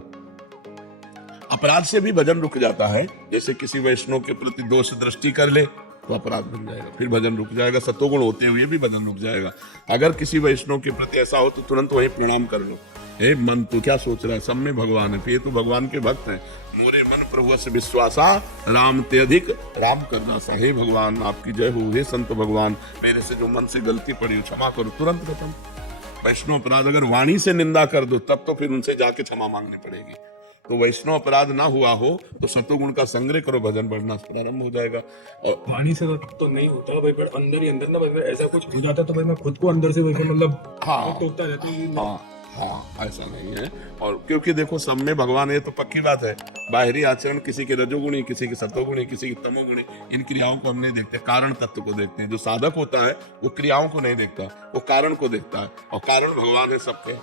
अपराध से भी भजन रुक जाता है। जैसे किसी वैष्णव के प्रति दोष दृष्टि कर ले तो अपराध बन जाएगा, फिर भजन रुक जाएगा। सत्वगुण होते हुए भी भजन रुक जाएगा। अगर किसी वैष्णव के प्रति ऐसा हो तो तुरंत वहीं प्रणाम कर लो। हे मन, तू क्या सोच रहा है? सब में भगवान है, ये तो भगवान के भक्त हैं। मोरे मन प्रभु से विश्वासा, राम ते अधिक राम करना सा। हे भगवान आपकी जय हो। हे संत भगवान, मेरे से जो मन से गलती पड़ी क्षमा करो, तुरंत खत्म। वैष्णव अपराध अगर वाणी से निंदा कर दो तब तो फिर उनसे जाके क्षमा मांगनी पड़ेगी। तो वैष्णव अपराध ना हुआ हो तो सतोगुण का संग्रह करो, भजन बढ़ना प्रारंभ हो जाएगा। और वाणी से तो नहीं होता भाई, पर अंदर ही अंदर ना भाई, ऐसा कुछ हो जाता तो भाई मैं खुद को अंदर से भाई मतलब हाँ टोकता रहता हूँ। हाँ, ऐसा नहीं है। और क्योंकि देखो सब में भगवान है तो पक्की बात है। बाहरी आचरण किसी के रजोगुणी, किसी के सतोगुणी, किसी के तमोगुणी, इन क्रियाओं को हम नहीं देखते, कारण तत्व को देखते हैं। जो साधक होता है वो क्रियाओं को नहीं देखता, वो कारण को देखता है। और कारण भगवान है सबके,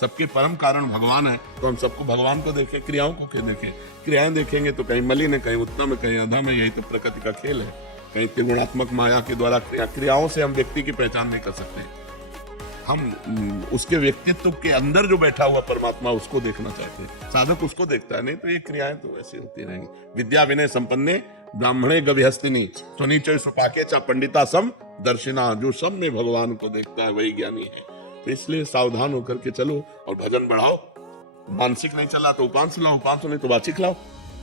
सबके परम कारण भगवान है। तो हम सबको भगवान को देखें, क्रियाओं को क्यों देखें? क्रियाएं देखेंगे तो कहीं मलिन है, कहीं उत्तम है, कहीं अधम है। यही तो प्रकृति का खेल है। कहीं त्रिगुणात्मक माया के द्वारा क्रियाओं से हम व्यक्ति की पहचान नहीं कर सकते। हम उसके व्यक्तित्व के अंदर जो बैठा हुआ परमात्मा उसको देखना चाहते हैं। साधक उसको देखता है, नहीं तो ये क्रियाएं तो ऐसी होती रहेंगी। विद्या विनय संपन्ने ब्राह्मणे गविहस्तिनी स्वनिचय सुपाके चा पंडिता सम दर्शिना। जो सब में भगवान को देखता है वही ज्ञानी है। तो इसलिए सावधान होकर के चलो और भजन बढ़ाओ। मानसिक नहीं चला तो उपांश लाओ, उपांश नहीं तो वाचिक लाओ।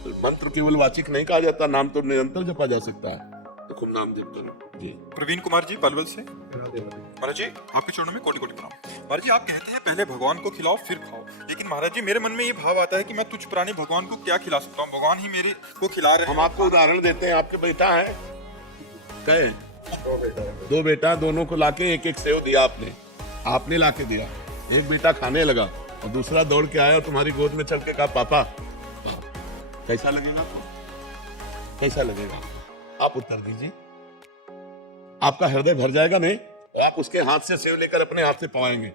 तो मंत्र केवल वाचिक नहीं कहा जाता, नाम तो निरंतर जपा जा सकता है। तो खूब नाम जप करो जी। प्रवीण कुमार जी पलवल से। महाराज जी आपके चरणों में कोटि कोटि प्रणाम। महाराज जी आप कहते हैं पहले भगवान को खिलाओ फिर खाओ, लेकिन महाराज जी मेरे मन में ये भाव आता है कि मैं तुच्छ प्राणी भगवान को क्या खिला सकता हूँ? भगवान ही मेरे को खिला रहे हैं। हम आपको उदाहरण देते हैं। आपके बेटा है, कहे दो बेटा, दोनों को लाके एक एक सेव दिया आपने लाके दिया। एक बेटा खाने लगा और दूसरा दौड़ के आया और तुम्हारी गोद में चल के कहा पापा। कैसा लगेगा? कैसा लगेगा? आप उत्तर दीजिए। आपका हृदय भर जाएगा नहीं? आप उसके हाथ से सेव लेकर अपने हाथ से पवाएंगे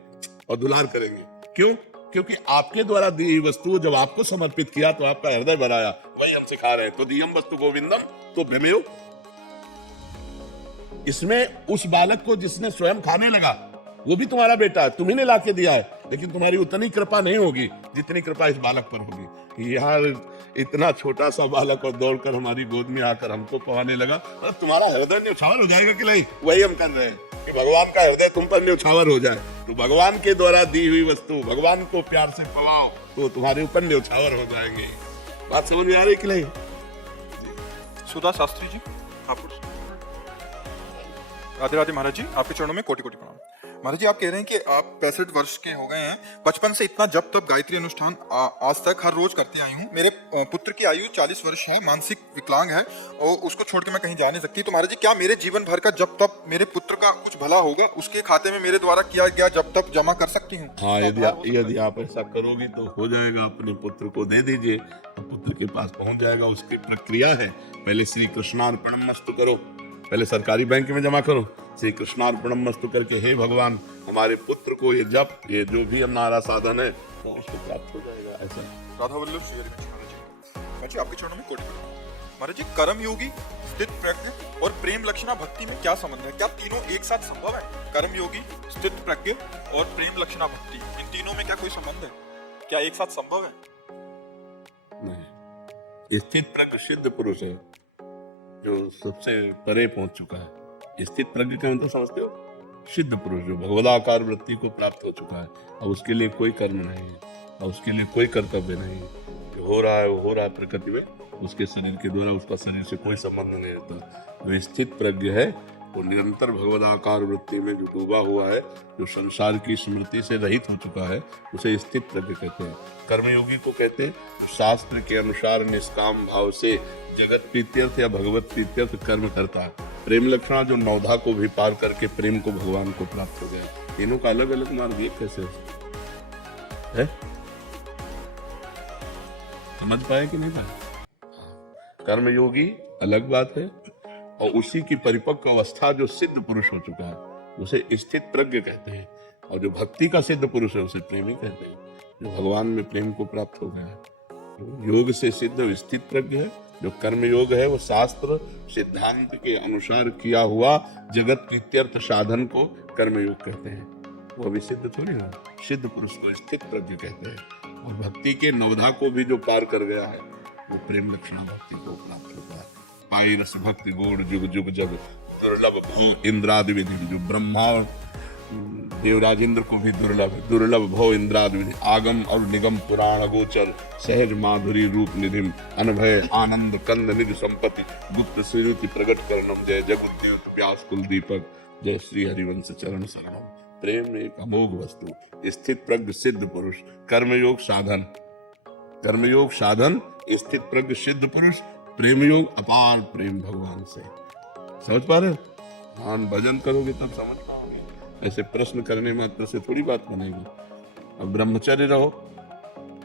और दुलार करेंगे। क्यों? क्योंकि आपके द्वारा दी हुई वस्तु जब आपको समर्पित किया तो आपका हृदय भराया। वही हम सिखा रहे हैं। तो दियम वस्तु गोविंदम तो भ्रमेयो। इसमें उस बालक को जिसने स्वयं खाने लगा वो भी तुम्हारा बेटा है, तुम्ही ने लाके दिया है, लेकिन तुम्हारी उतनी कृपा नहीं होगी जितनी कृपा इस बालक पर होगी। यार इतना छोटा सा बालक और दौड़कर हमारी गोद में आकर हमको पवाने लगा, मतलब तुम्हारा हृदय न्यौछावर हो जाएगा कि नहीं? वही हम कर रहे हैं कि भगवान का हृदय तुम पर न्यौछावर हो जाए। तो भगवान के द्वारा दी हुई वस्तु भगवान को प्यार से पवाओ तो तुम्हारे ऊपर न्यौछावर हो जाएंगे। बात समझ में आ रही कि नहीं? सुधा शास्त्री जी आप। राधे राधे महाराज जी आपके चरणों में कोटि कोटि प्रणाम। महाराज जी आप कह रहे हैं कि आप 65 वर्ष के हो गए हैं, बचपन से इतना जब तब गायत्री अनुष्ठान आज तक हर रोज करते आई हूँ। मेरे पुत्र की आयु 40 वर्ष है, मानसिक विकलांग है और उसको छोड़ के मैं कहीं जा नहीं सकती। तो महाराज जी क्या मेरे जीवन भर का जब तब मेरे पुत्र का कुछ भला होगा उसके खाते में मेरे द्वारा किया गया जब तब जमा कर सकती हूँ? हाँ, यदि आप ऐसा करोगी तो हो जाएगा। अपने पुत्र को दे दीजिए, पुत्र के पास पहुंच जाएगा। उसकी प्रक्रिया है, पहले श्री कृष्णार्पणमस्तु करो, पहले सरकारी बैंक में जमा करो। श्री कृष्णार्पणमस्तु करके हे भगवान हमारे पुत्र को ये जप, ये जो भी हमारा साधन है तो उसको प्राप्त हो जाएगा। ऐसा राधा वल्लभ श्री हरि कृष्ण। मैं जी आपके चरणों में कोटि करता हूँ। महाराज जी, कर्म योगी, स्थित प्रज्ञ और प्रेम लक्षणा भक्ति में क्या संबंध है? क्या तीनों एक साथ संभव है? कर्म योगी, स्थित प्रज्ञ और प्रेम लक्षणा भक्ति, इन तीनों में क्या कोई संबंध है? क्या एक साथ संभव है? नहीं। स्थित प्रज्ञ सिद्ध पुरुष है जो सबसे परे पहुंच चुका है। स्थित प्रज्ञ का मतलब समझते हो? सिद्ध पुरुष जो भगवदाकार वृत्ति को प्राप्त हो चुका है, अब उसके लिए कोई कर्म नहीं है और उसके लिए कोई कर्तव्य नहीं है। जो हो रहा है वो हो रहा है प्रकृति में, उसके शरीर के द्वारा उसका शरीर से कोई संबंध नहीं रहता। जो स्थित प्रज्ञ है वो निरंतर भगवदाकार वृत्ति में जो डूबा हुआ है, जो संसार की स्मृति से रहित हो चुका है, उसे स्थित प्रज्ञ कहते हैं। कर्मयोगी को कहते हैं जो शास्त्र के अनुसार निष्काम भाव से जगत प्रीत्यर्थ या भगवत प्रीत्यर्थ कर्म करता है। प्रेम लक्षणा जो नवधा को भी पार करके प्रेम को भगवान को प्राप्त हो गया। तीनों का अलग अलग मार्ग एक कैसे है? समझ पाए कि नहीं पाए? कर्मयोगी अलग बात है और उसी की परिपक्व अवस्था जो सिद्ध पुरुष हो चुका है उसे स्थित प्रज्ञ कहते हैं, और जो भक्ति का सिद्ध पुरुष है उसे प्रेमी कहते हैं, जो भगवान में प्रेम को प्राप्त हो गया है। योग से सिद्ध स्थित प्रज्ञ है। जो कर्म योग है वो शास्त्र सिद्धांत के अनुसार किया हुआ जगत प्रीत्यर्थ साधन को कर्म योग कहते हैं। वो अभी सिद्ध थोड़ी ना, सिद्ध पुरुष को स्थित प्रज्ञ कहते हैं। और भक्ति के नवधा को भी जो पार कर गया है वो प्रेम लक्षणा भक्ति को प्राप्त होता है। पाई रस भक्ति गोड़ जुग जुग जग दुर्लभ भव इंद्रादि विधि, जो ब्रह्मा देवराज इंद्र को भी दुर्लभ भव इंद्रादि विधि, आगम और निगम पुराण गोचर सहज माधुरी रूप निधिम अनभय आनंद कंद निज संपत्ति गुप्त श्रीति प्रगट करणम जय जगुद्दीप व्यास कुल दीपक जय श्री हरिवंश चरण शरणम। प्रेम एक अमोघ वस्तु, स्थित प्रज्ञ सिद्ध पुरुष, कर्मयोग साधन, कर्मयोग साधन, स्थित प्रज्ञ सिद्ध पुरुष, प्रेम योग अपार प्रेम भगवान से। समझ पा रहे हो? हाँ, भजन करोगे तब समझ पाओगे। ऐसे प्रश्न करने मात्र से थोड़ी बात बनेगी। अब ब्रह्मचर्य रहो,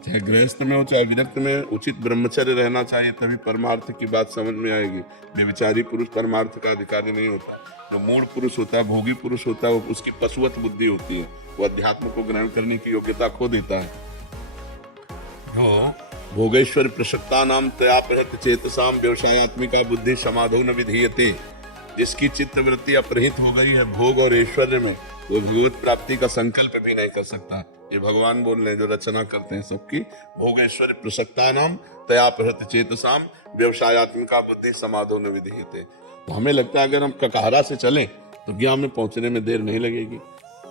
चाहे गृहस्थ में हो चाहे विरक्त में, उचित ब्रह्मचर्य रहना चाहिए, तभी परमार्थ की बात समझ में आएगी। व्यभिचारी पुरुष परमार्थ का अधिकारी नहीं होता। जो मूल पुरुष होता है, भोगी पुरुष होता है, वो उसकी पशुवत बुद्धि होती है, वो अध्यात्म को ग्रहण करने की योग्यता खो देता है। जो भोगेश्वर प्रसक्ता नाम तयापहत चेतसाम व्यवसायत्मिका बुद्धि समाधो न विधीयते, जिसकी चित्त वृत्ति अपहृत हो गई है भोग और ऐश्वर्य में, वो भगवत प्राप्ति का संकल्प भी नहीं कर सकता। ये भगवान बोल रहे हैं जो रचना करते हैं सबकी। भोग ऐश्वर्य प्रसक्ता नाम तयापहत चेतसाम व्यवसायत्मिका बुद्धि समाधो न विधीयते। तो हमें लगता है अगर हम ककहरा से चलें तो ज्ञान में पहुंचने में देर नहीं लगेगी।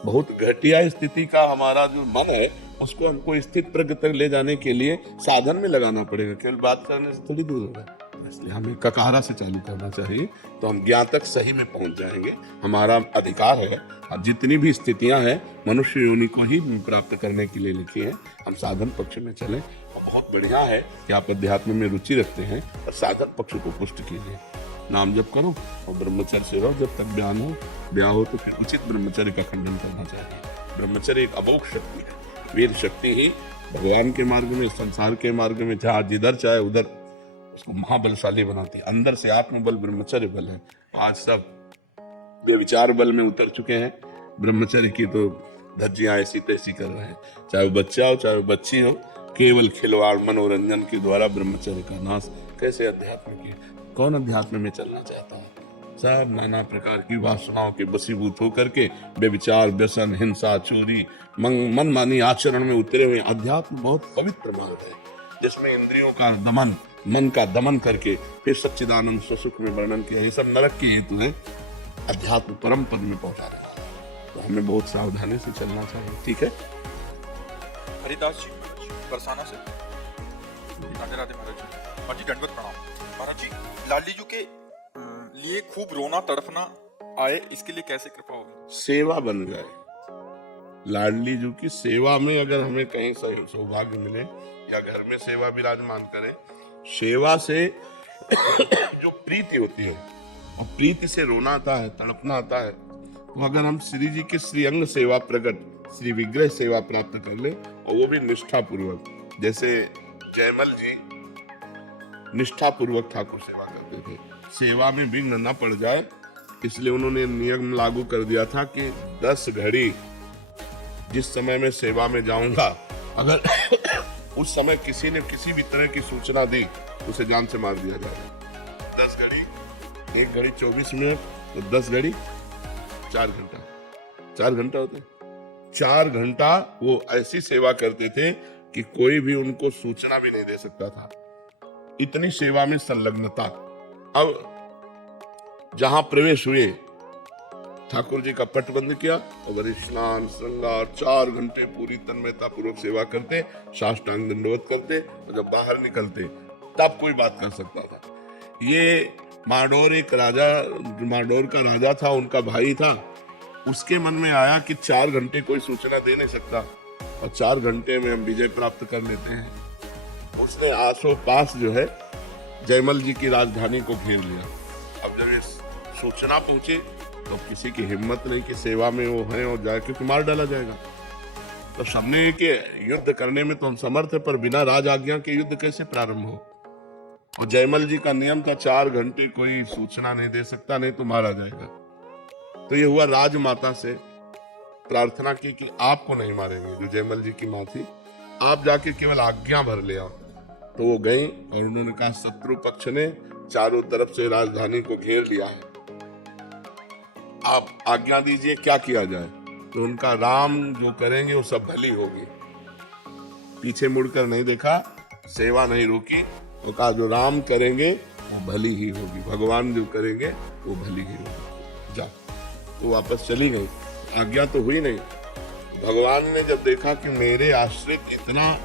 बहुत घटिया स्थिति का हमारा जो मन है उसको हमको स्थित प्रज्ञ तक ले जाने के लिए साधन में लगाना पड़ेगा, केवल बात करने से थोड़ी दूर होगा। इसलिए हमें ककहरा से चालू करना चाहिए, तो हम ज्ञान तक सही में पहुंच जाएंगे। हमारा अधिकार है, अब जितनी भी स्थितियां हैं मनुष्य योनि को ही प्राप्त करने के लिए लिखी है। हम साधन पक्ष में चलें, और बहुत बढ़िया है कि आप अध्यात्म में रुचि रखते हैं और साधन पक्ष को पुष्ट कीजिए। नाम जप करो और ब्रह्मचर्य से रहो जब तक ब्याह हो तो फिर उचित ब्रह्मचर्य का खंडन करना चाहिए। ब्रह्मचर्य एक अमोघ शक्ति है, वीर शक्ति ही भगवान के मार्ग में, संसार के मार्ग में जहाँ जिधर चाहे उधर उसको महाबलशाली बनाती है। अंदर से आत्मबल ब्रह्मचर्य बल है। आज सब व्यभिचार बल में उतर चुके हैं, ब्रह्मचर्य की तो धज्जियां ऐसी तैसी कर रहे हैं। चाहे वो बच्चा हो चाहे वो बच्ची हो, केवल खिलवाड़ मनोरंजन के द्वारा ब्रह्मचर्य का नाश। कैसे अध्यात्म की, कौन अध्यात्म में चलना चाहता है? सब नाना प्रकार की वासनाओं के बसीभूत होकर के व्यभिचार, व्यसन, हिंसा, चोरी, मनमानी आचरण में उतरे हुए। अध्यात्म बहुत पवित्र मार्ग है जिसमें इंद्रियों का दमन, मन का दमन करके फिर सच्चिदानंद स्वसुख में वर्णन किया। ये सब नरक के हेतु है, अध्यात्म परम पद में पहुंचाने वाला है। तो हमें बहुत सावधानी से चलना चाहिए। ठीक है। हरिदास जी बरसाना से, राधे राधे महाराज जी। महाराज जी दंडवत प्रणाम। महाराज जी, लाली जी के लिए खूब रोना तड़फना आए, इसके लिए कैसे कृपा होगी? सेवा बन जाए। लाडली जी की सेवा में अगर हमें कहीं सौभाग्य मिले या घर में सेवा विराजमान करे, सेवा से जो प्रीति होती है और प्रीति से रोना आता है, तड़पना आता है, तो अगर हम श्री जी के श्रीअंग सेवा प्रकट, श्री विग्रह सेवा प्राप्त कर ले, और वो भी निष्ठा पूर्वक। जैसे जयमल जी निष्ठा पूर्वक ठाकुर सेवा करते थे, सेवा में विघ्न न पड़ जाए, इसलिए उन्होंने नियम लागू कर दिया था कि 10 घड़ी जिस समय मैं सेवा में जाऊंगा, अगर उस समय किसी ने किसी भी तरह की सूचना दी उसे जान से मार दिया जाएगा। 10 घड़ी, 1 घड़ी 24 मिनट, तो 10 घड़ी 4 घंटा, 4 घंटा होते, 4 घंटा वो ऐसी सेवा करते थे कि कोई भी उनको सूचना भी नहीं दे सकता था। इतनी सेवा में संलग्नता। अब जहां प्रवेश हुए, ठाकुर जी का पट बंद किया और स्नान श्रृंगार 4 घंटे पूरी तन्मयता पूर्वक सेवा करते, साष्टांग दंडवत करते, और जब बाहर निकलते तब कोई बात कर सकता था। ये माडोर एक राजा, माडोर का राजा था, उनका भाई था, उसके मन में आया कि 4 घंटे कोई सूचना दे नहीं सकता और 4 घंटे में हम विजय प्राप्त कर लेते हैं। उसने आसो पास जो है जयमल जी की राजधानी को घेर लिया। अब जब ये सूचना पहुंचे तो किसी की हिम्मत नहीं कि सेवा में वो है और जाए, क्योंकि मार डाला जाएगा। तो सबने कि युद्ध करने में तो हम समर्थ है, पर बिना राज आज्ञा के युद्ध कैसे प्रारंभ हो। और जयमल जी का नियम था 4 घंटे कोई सूचना नहीं दे सकता, नहीं तो मारा जाएगा। तो ये हुआ, राजमाता से प्रार्थना की कि आपको नहीं मारेंगे, जो जयमल जी की माँ थी, आप जाके केवल आज्ञा भर ले आओ। तो वो गई और उन्होंने कहा शत्रु पक्ष ने चारों तरफ से राजधानी को घेर लिया है, आप आज्ञा दीजिए क्या किया जाए। तो उनका राम जो करेंगे वो सब भली होगी। पीछे मुड़कर नहीं देखा, सेवा नहीं रोकी, और कहा जो राम करेंगे वो भली ही होगी, भगवान जो करेंगे वो भली ही होगी, जा। तो वापस चली गई, आज्ञा तो हुई नहीं। भगवान ने जब देखा कि मेरे आश्रित इतना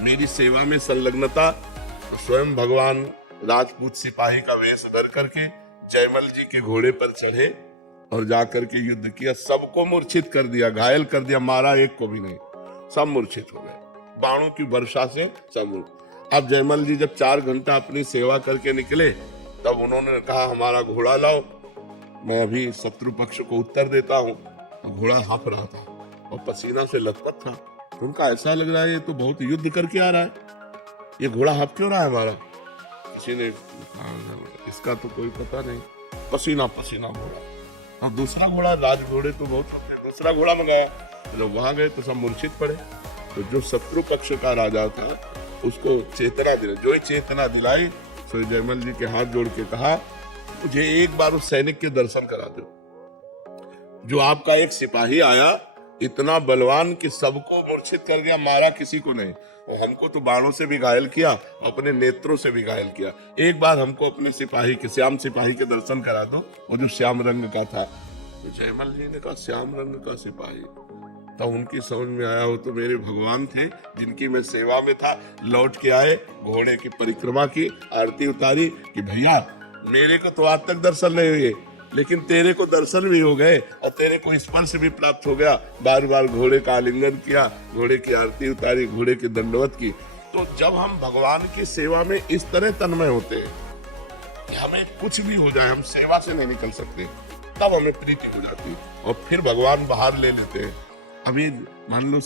मेरी सेवा में संलग्नता, तो स्वयं भगवान राजपूत सिपाही का वेश धर करके जयमल जी के घोड़े पर चढ़े और जाकर के युद्ध किया, सबको मूर्छित कर दिया, घायल कर दिया, मारा एक को भी नहीं, सब मूर्छित हो गए बाणों की वर्षा से सब। अब जयमल जी जब 4 घंटा अपनी सेवा करके निकले, तब उन्होंने कहा हमारा घोड़ा लाओ, मैं अभी शत्रु पक्ष को उत्तर देता हूँ। घोड़ा हाँफ रहा था और पसीना से लथपथ था। तो उनका ऐसा लग रहा है ये तो बहुत युद्ध करके आ रहा है, ये घोड़ा हाँफ क्यों रहा है हमारा। किसी ने इसका तो कोई पता नहीं, पसीना पसीना घोड़ा। और दूसरा घोड़ा, राज घोड़े तो बहुत होते हैं, दूसरा घोड़ा मंगाया। जब वहां गए तो सब मूर्छित पड़े। तो जो शत्रु पक्ष का राजा था उसको चेतना दिलाई, जो ही चेतना दिलाई, सो जयमल जी के हाथ जोड़ के कहा मुझे एक बार उस सैनिक के दर्शन करा दो, जो आपका एक सिपाही आया इतना बलवान कि सबको मूर्छित कर दिया, मारा किसी को नहीं, और हमको तो बाणों से भी घायल किया, अपने नेत्रों से भी घायल किया। एक बार हमको अपने सिपाही के, श्याम सिपाही के दर्शन करा दो, और जो श्याम रंग का था। तो जयमल जी ने कहा श्याम रंग का सिपाही, तो उनकी समझ में आया वो तो मेरे भगवान थे जिनकी मैं सेवा में था। लौट के आए, घोड़े की परिक्रमा की, आरती उतारी कि भैया मेरे को तो आज तक दर्शन नहीं हुए, लेकिन तेरे को दर्शन भी हो गए और तेरे को स्पर्श भी प्राप्त हो गया। बार बार घोड़े का आलिंगन किया, घोड़े की आरती उतारी, घोड़े की दंडवत की। तो जब हम भगवान की सेवा में इस तरह तन्मय होते हैं कि हमें कुछ भी हो जाए, हम सेवा से नहीं निकल सकते, तब हमें प्रीति हो जाती और फिर भगवान बाहर ले लेते हैं। अभी मान लो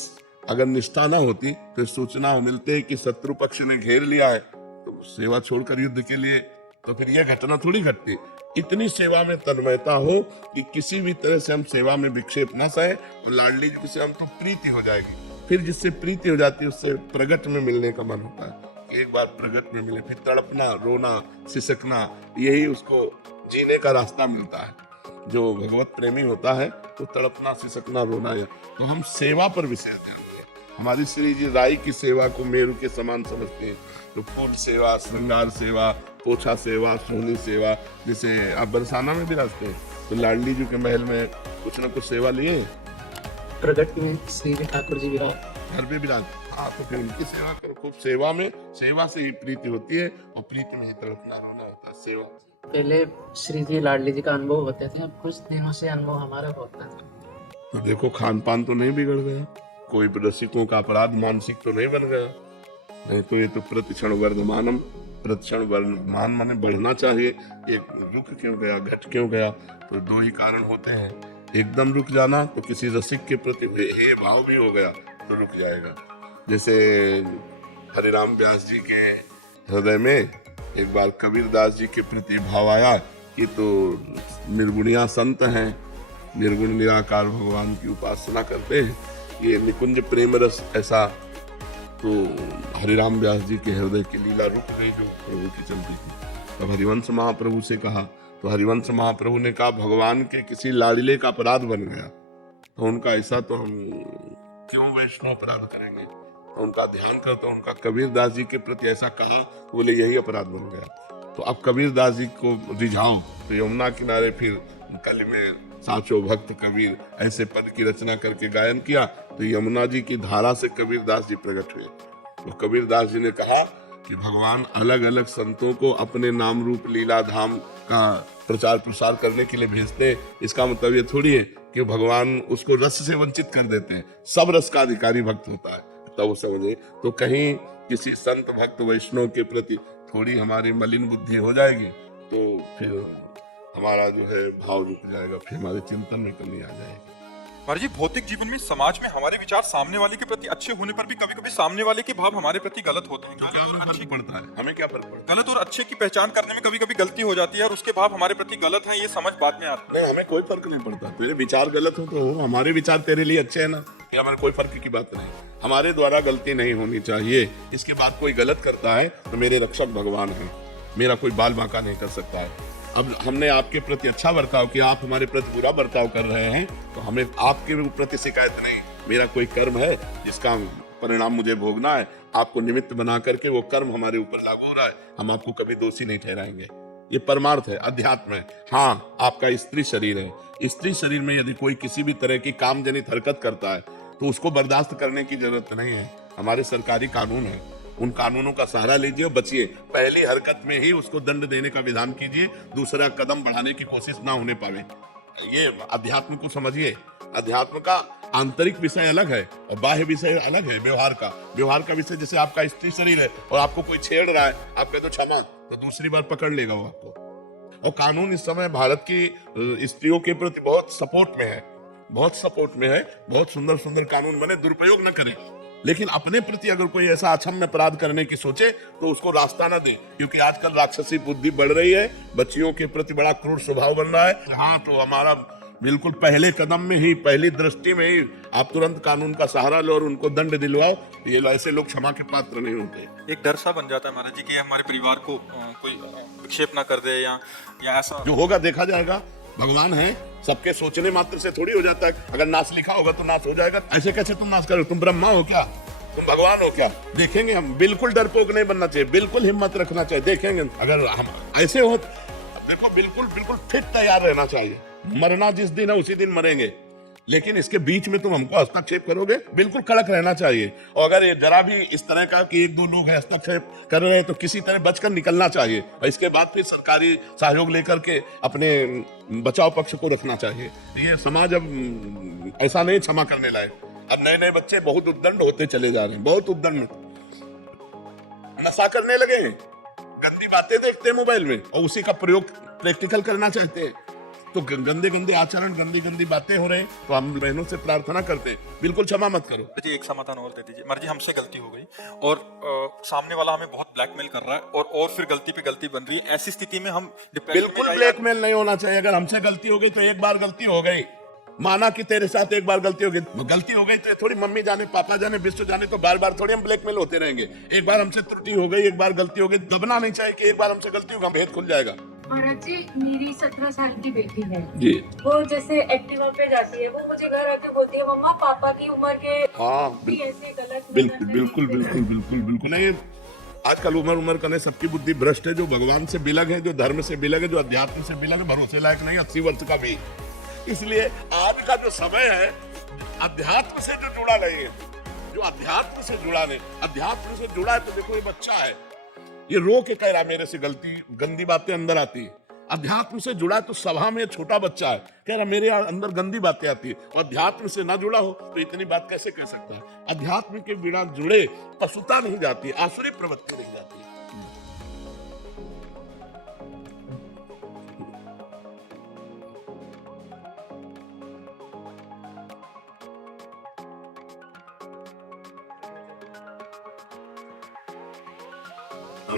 अगर निष्ठा ना होती तो सूचना मिलते है कि शत्रु पक्ष ने घेर लिया है, तो सेवा छोड़कर युद्ध के लिए, तो फिर यह घटना थोड़ी घटती। इतनी सेवा में तन्मयता हो कि किसी भी तरह से हम सेवा में विक्षेप न सहे, तो लाडली जी से हम तो प्रीति हो जाएगी। फिर जिससे प्रीति हो जाती है उससे प्रगट में मिलने का मन होता है। एक बार प्रगट में मिले, फिर तड़पना, रोना, सिसकना, यही उसको जीने का रास्ता मिलता है। जो भगवत प्रेमी होता है तो तड़पना, सिसकना, रोना। तो हम सेवा पर विशेष ध्यान दें। हमारी श्री जी राई की सेवा को मेरु के समान समझते हैं। तो फूल सेवा, श्रृंगार सेवा, पोछा सेवा, सोहनी सेवा, जैसे आप बरसाना में भी रहते हैं तो लाडली जी के महल में कुछ न कुछ सेवा लिए, प्रगट में श्री ठाकुर जी विराज, घर पे विराज। हाँ, तो फिर उनकी सेवा करो खूब। सेवा में, सेवा से ही प्रीति होती है और प्रीति में ही तड़पना, रोना होता है सेवा। पहले श्री जी लाडली जी का अनुभव होते थे, अब कुछ दिनों से अनुभव हमारा होता है। तो देखो खान पान तो नहीं बिगड़ गया, कोई रसिकों का अपराध मानसिक तो नहीं बन गया। नहीं तो ये तो प्रतिक्षण वर्धमानम, प्रतिक्षण वर्धमान माने बढ़ना चाहिए। एक रुक क्यों गया, घट क्यों गया, तो 2 ही कारण होते हैं। एकदम रुक जाना तो किसी रसिक के प्रति हे भाव भी हो गया तो रुक जाएगा। जैसे हरिराम व्यास जी के हृदय में एक बार कबीरदास जी के प्रति भाव आया कि तो निर्गुणिया संत हैं, निर्गुण निराकार भगवान की उपासना करते हैं, ये निकुंज प्रेम रस ऐसा तो हरिराम व्यास जी के हृदय की लीला रुक गई जो प्रभु की चलती थी। तब हरिवंश महाप्रभु से कहा, तो हरिवंश महाप्रभु ने कहा भगवान के किसी लाडले का अपराध बन गया, तो उनका ऐसा तो हम क्यों वैष्णव अपराध करेंगे, तो उनका ध्यान करता, उनका कबीर दास जी के प्रति ऐसा कहा, तो बोले यही अपराध बन गया। तो अब कबीर दास जी को रिझाओ, तो यमुना किनारे फिर कल में साचो भक्त कबीर ऐसे पद की रचना करके गायन किया, तो यमुना जी की धारा से कबीर दास जी प्रकट हुए। तो कबीर दास जी ने कहा कि भगवान अलग अलग संतों को अपने नाम रूप लीला धाम का प्रचार प्रसार करने के लिए भेजते हैं। इसका मतलब ये थोड़ी है कि भगवान उसको रस से वंचित कर देते हैं, सब रस का अधिकारी भक्त होता है, तब वो समझे। तो कहीं किसी संत भक्त वैष्णव के प्रति थोड़ी हमारी मलिन बुद्धि हो जाएगी, तो फिर हमारा जो है भाव रुक जाएगा, फिर हमारे चिंतन में कमी आ जाएगी। महाराज जी, भौतिक जीवन में समाज में हमारे विचार सामने वाले के प्रति अच्छे होने पर भी कभी कभी सामने वाले के भाव हमारे प्रति गलत होते हैं। क्या फर्क पड़ता है, हमें क्या फर्क पड़ता है? गलत और अच्छे की पहचान करने में कभी कभी गलती हो जाती है और उसके भाव हमारे प्रति गलत हैं, ये समझ बाद में आता है। नहीं, हमें कोई फर्क नहीं पड़ता। तेरे विचार गलत हो तो हमारे विचार तेरे लिए अच्छे है ना, ये हमारे कोई फर्क की बात नहीं। हमारे द्वारा गलती नहीं होनी चाहिए, इसके बाद कोई गलत करता है तो मेरे रक्षक भगवान है, मेरा कोई बाल बांका नहीं कर सकता है। अब हमने आपके प्रति अच्छा बर्ताव किया, आप हमारे प्रति बुरा बर्ताव कर रहे हैं, तो हमें आपके प्रति शिकायत नहीं। मेरा कोई कर्म है जिसका परिणाम मुझे भोगना है, आपको निमित्त बना करके वो कर्म हमारे ऊपर लागू हो रहा है, हम आपको कभी दोषी नहीं ठहराएंगे। ये परमार्थ है, अध्यात्म है। हाँ, आपका स्त्री शरीर है, स्त्री शरीर में यदि कोई किसी भी तरह की काम जनित हरकत करता है तो उसको बर्दाश्त करने की जरूरत नहीं है। हमारे सरकारी कानून है, उन कानूनों का सहारा लीजिए और बचिए। पहली हरकत में ही उसको दंड देने का विधान कीजिए, दूसरा कदम बढ़ाने की कोशिश ना होने पावे। ये अध्यात्म को समझिए। अध्यात्म का आंतरिक विषय अलग है और बाह्य विषय अलग है। व्यवहार का विषय जैसे आपका स्त्री शरीर है और आपको कोई छेड़ रहा है, आप कह दो क्षमा, तो दूसरी बार पकड़ लेगा वो आपको। और कानून इस समय भारत की स्त्रियों के प्रति बहुत सपोर्ट में है, बहुत सुंदर सुंदर कानून बने, दुरुपयोग न करें। लेकिन अपने प्रति अगर कोई ऐसा अक्षम्य अपराध करने की सोचे तो उसको रास्ता न दे, क्योंकि आजकल राक्षसी बुद्धि बढ़ रही है, बच्चियों के प्रति बड़ा क्रूर स्वभाव बन रहा है। हाँ, तो हमारा बिल्कुल पहले कदम में ही, पहली दृष्टि में ही आप तुरंत कानून का सहारा लो और उनको दंड दिलवाओ। ये ऐसे लोग क्षमा के पात्र नहीं होते। एक डर सा बन जाता है महाराज जी कि हमारे परिवार को कोई विक्षेप ना कर दे या ऐसा। जो होगा देखा जाएगा। भगवान है, सबके सोचने मात्र से थोड़ी हो जाता है। अगर नाश लिखा होगा तो नाश हो जाएगा। ऐसे कैसे तुम नाश करो? तुम ब्रह्मा हो क्या? तुम भगवान हो क्या? देखेंगे हम। बिल्कुल डरपोक नहीं बनना चाहिए, बिल्कुल हिम्मत रखना चाहिए। देखेंगे अगर हम ऐसे हो, देखो बिल्कुल फिट तैयार रहना चाहिए। मरना जिस दिन है उसी दिन मरेंगे, लेकिन इसके बीच में तुम हमको हस्तक्षेप करोगे, बिल्कुल कड़क रहना चाहिए। और अगर ये जरा भी इस तरह का कि एक दो लोग हस्तक्षेप कर रहे हैं तो किसी तरह बचकर निकलना चाहिए और इसके बाद फिर सरकारी सहयोग लेकर के अपने बचाव पक्ष को रखना चाहिए। ये समाज अब ऐसा नहीं क्षमा करने लायक। अब नए नए बच्चे बहुत उद्दंड होते चले जा रहे हैं, बहुत उद्दंड, नशा करने लगे हैं, गंदी बातें देखते हैं मोबाइल में और उसी का प्रयोग प्रैक्टिकल करना चाहते हैं। तो गंदे आचरण, गंदी बातें हो रहे हैं। तो हम बहनों से प्रार्थना करते हैं, बिल्कुल क्षमा मत करो। जी, एक समाधान और दे दीजिए। महाराज जी, हमसे गलती हो गई और सामने वाला हमें बहुत ब्लैकमेल कर रहा है और फिर गलती पे गलती बन रही है। ऐसी स्थिति में हम बिल्कुल ब्लैकमेल नहीं होना चाहिए। अगर हमसे गलती हो गई तो एक बार गलती हो गई, माना कि तेरे साथ एक बार गलती हो गई तो थोड़ी मम्मी जाने, पापा जाने, विश्व जाने, तो बार बार थोड़ी हम ब्लैकमेल होते रहेंगे। एक बार हमसे त्रुटि हो गई, एक बार गलती हो गई, दबना नहीं चाहिए कि एक बार हमसे गलती होगा, भेद खुल जाएगा। महाराज जी, मेरी 17 साल की बेटी है जी, वो जैसे एक्टिवा पे जाती है, वो मुझे घर आके बोलती है मम्मा पापा की उम्र के ऐसे गलत। बिल्कुल नहीं। आजकल उम्र का नहीं, सबकी बुद्धि भ्रष्ट है। जो भगवान से बिलग है, जो धर्म से बिलग है, जो अध्यात्म से बिलग है, भरोसे लायक नहीं। 80 वर्ष का भी। इसलिए आज का जो समय है, अध्यात्म से जो जुड़ा नहीं है, जो अध्यात्म से जुड़ा नहीं, अध्यात्म से जुड़ा है तो देखो ये बच्चा है, ये रो के कह रहा मेरे से गलती, गंदी बातें अंदर आती है। अध्यात्म से जुड़ा है तो सभा में छोटा बच्चा है, कह रहा मेरे अंदर गंदी बातें आती है। और अध्यात्म से ना जुड़ा हो तो इतनी बात कैसे कह सकता है? अध्यात्म के बिना जुड़े पशुता नहीं जाती, आसुरी प्रवृत्ति नहीं जाती।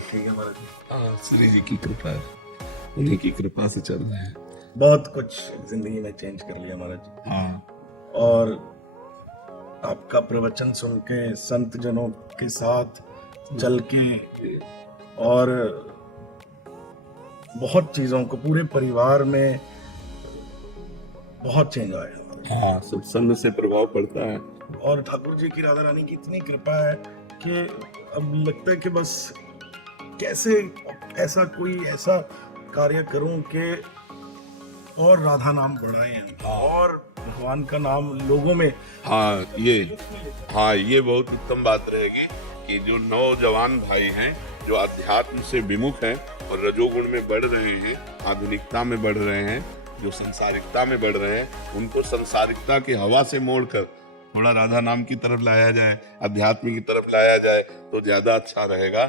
ठीक है महाराज जी, हाँ, श्री जी की कृपा है, उन्हीं की कृपा से चल रहे हैं। बहुत कुछ जिंदगी में चेंज कर लिया महाराज जी। हाँ, और आपका प्रवचन सुन के, संत जनों के साथ चल के, और बहुत चीजों को पूरे परिवार में बहुत चेंज आया। हाँ, सत्संग से प्रभाव पड़ता है। और ठाकुर जी की, राधा रानी की इतनी कृपा है कि अब लगता है कि बस कैसे ऐसा कार्य करूं कि और राधा नाम बढ़ाएं और भगवान का नाम लोगों में। हाँ, ये बहुत उत्तम बात रहेगी कि जो नौजवान भाई हैं, जो अध्यात्म से विमुख हैं और रजोगुण में बढ़ रहे हैं, आधुनिकता में बढ़ रहे हैं, जो संसारिकता में बढ़ रहे हैं, उनको संसारिकता की हवा से मोड़कर थोड़ा राधा नाम की तरफ लाया जाए, अध्यात्म की तरफ लाया जाए तो ज्यादा अच्छा रहेगा।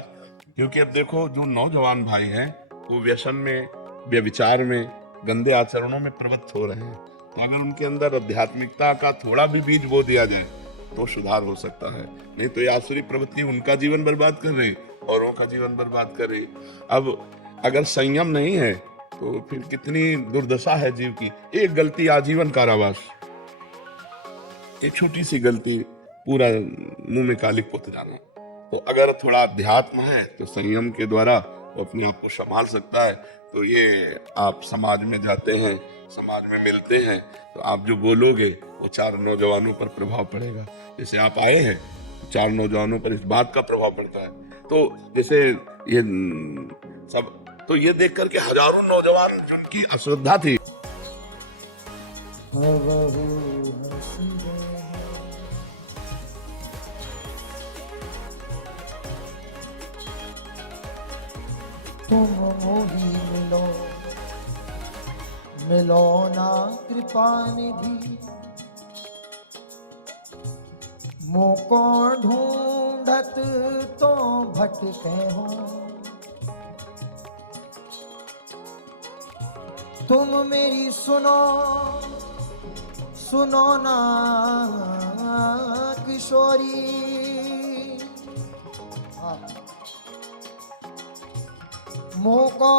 क्योंकि अब देखो, जो नौजवान भाई हैं वो व्यसन में, व्यभिचार में, गंदे आचरणों में प्रवृत्त हो रहे हैं। तो अगर उनके अंदर आध्यात्मिकता का थोड़ा भी बीज बो दिया जाए तो सुधार हो सकता है। नहीं तो ये आसुरी प्रवृत्ति उनका जीवन बर्बाद कर रही, औरों का जीवन बर्बाद कर रही। अब अगर संयम नहीं है तो फिर कितनी दुर्दशा है जीव की। एक गलती आजीवन कारावास, एक छोटी सी गलती पूरा मुंह में कालिक पोत जाना। तो अगर थोड़ा अध्यात्म है तो संयम के द्वारा वो अपने आप को संभाल सकता है। तो ये आप समाज में जाते हैं, समाज में मिलते हैं, तो आप जो बोलोगे वो 4 नौजवानों पर प्रभाव पड़ेगा। जैसे आप आए हैं, 4 नौजवानों पर इस बात का प्रभाव पड़ता है। तो जैसे ये सब, तो ये देख करके हजारों नौजवान जिनकी अश्रद्धा थी, तुम मोही मिलो ना कृपा निधि, मोको ढूंढत तो भटके हो। तुम मेरी सुनो ना किशोरी, मोको